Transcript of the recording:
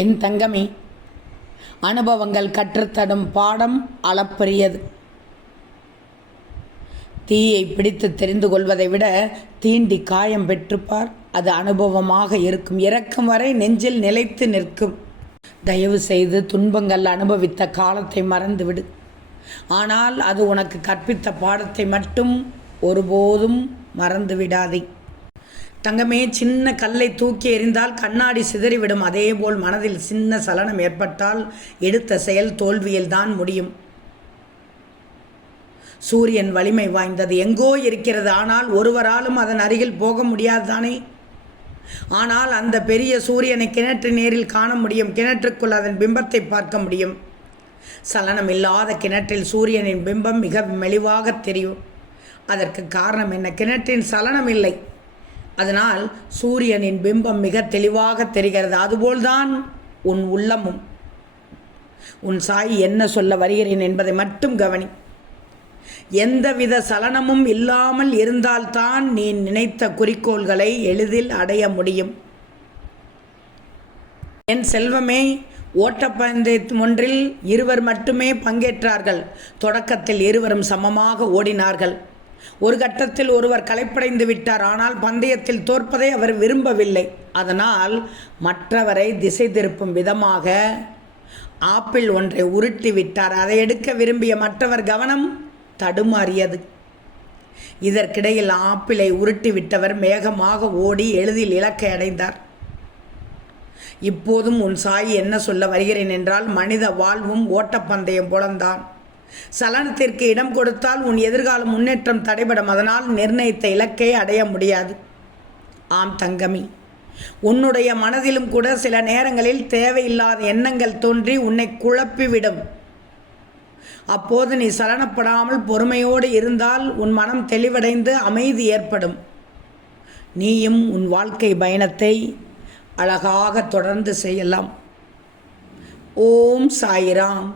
என் தங்கமே, அனுபவங்கள் கற்றுத்தரும் பாடம் அளப்பரியது. தீயை பிடித்து தெரிந்து கொள்வதை விட தீண்டி காயம் பெற்றுப்பார், அது அனுபவமாக இருக்கும். இறக்கும் வரை நெஞ்சில் நிலைத்து நிற்கும். தயவு செய்து துன்பங்கள் அனுபவித்த காலத்தை மறந்துவிடு. ஆனால் அது உனக்கு கற்பித்த பாடத்தை மட்டும் ஒருபோதும் மறந்து விடாதே. தங்கமே, சின்ன கல்லை தூக்கி எறிந்தால் கண்ணாடி சிதறிவிடும். அதேபோல் மனதில் சின்ன சலனம் ஏற்பட்டால் எடுத்த செயல் தோல்வியில்தான் முடியும். சூரியன் வலிமை வாய்ந்தது, எங்கோ இருக்கிறது. ஆனால் ஒருவராலும் அதன் அருகில் போக முடியாதுதானே. ஆனால் அந்த பெரிய சூரியனை கிணற்று நேரில் காண முடியும். கிணற்றுக்குள் அதன் பிம்பத்தை பார்க்க முடியும். சலனம் இல்லாத கிணற்றில் சூரியனின் பிம்பம் மிக மெலிவாக தெரியும். அதற்கு காரணம் என்ன? கிணற்றின் சலனம் இல்லை. அதனால் சூரியனின் பிம்பம் மிக தெளிவாக தெரிகிறது. அதுபோல்தான் உன் உள்ளமும். உன் சாய் என்ன சொல்ல வருகிறேன் என்பதை மட்டும் கவனி. எந்தவித சலனமும் இல்லாமல் இருந்தால்தான் நீ நினைத்த குறிக்கோள்களை எளிதில் அடைய முடியும். என் செல்வமே, ஓட்டப்பந்தயம் ஒன்றில் இருவர் மட்டுமே பங்கேற்றார்கள். தொடக்கத்தில் இருவரும் சமமாக ஓடினார்கள். ஒரு கட்டத்தில் ஒருவர் களைப்படைந்து விட்டார். ஆனால் பந்தயத்தில் தோற்பதை அவர் விரும்பவில்லை. அதனால் மற்றவரை திசை திருப்பும் விதமாக ஆப்பிள் ஒன்றை உருட்டி விட்டார். அதை எடுக்க விரும்பிய மற்றவர் கவனம் தடுமாறியது. இதற்கிடையில் ஆப்பிளை உருட்டி விட்டவர் வேகமாக ஓடி எளிதில் இலக்கை அடைந்தார். இப்போதும் உன் சாய் என்ன சொல்ல வருகிறேன் என்றால், மனித வாழ்வும் ஓட்டப்பந்தயம் போலந்தான். சலனத்திற்கு இடம் கொடுத்தால் உன் எதிர்கால முன்னேற்றம் தடைபடும். அதனால் நிர்ணயித்த இலக்கை அடைய முடியாது. ஆம் தங்கமி, உன்னுடைய மனதிலும் கூட சில நேரங்களில் தேவையில்லாத எண்ணங்கள் தோன்றி உன்னை குழப்பிவிடும். அப்போது நீ சலனப்படாமல் பொறுமையோடு இருந்தால் உன் மனம் தெளிவடைந்து அமைதி ஏற்படும். நீயும் உன் வாழ்க்கை பயணத்தை அழகாக தொடர்ந்து செய்யலாம். ஓம் சாய்ராம்.